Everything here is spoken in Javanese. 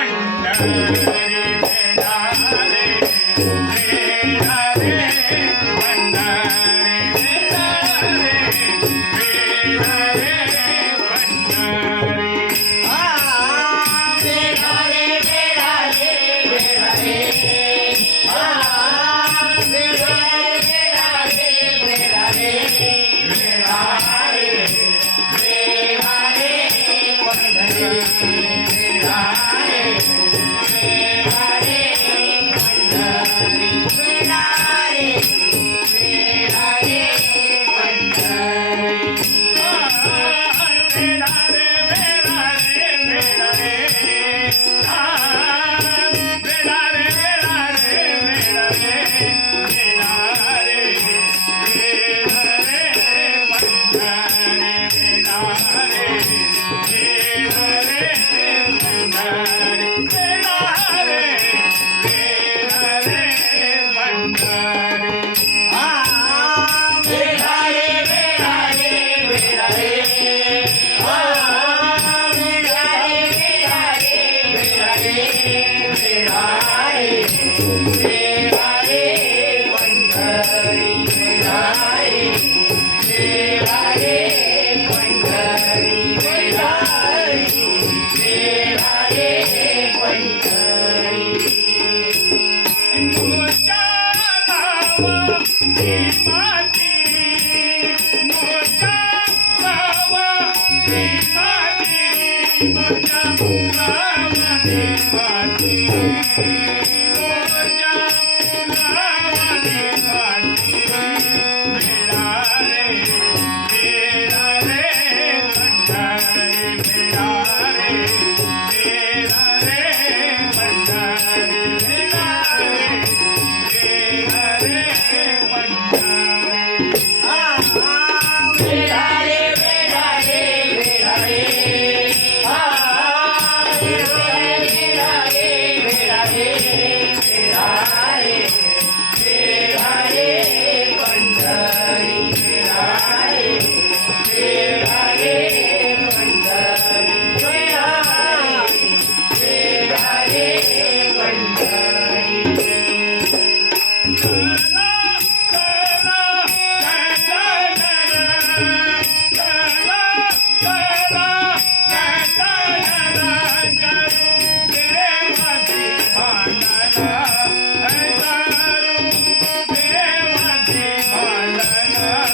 All right. you. Uh -huh. Rama oh, Devadeva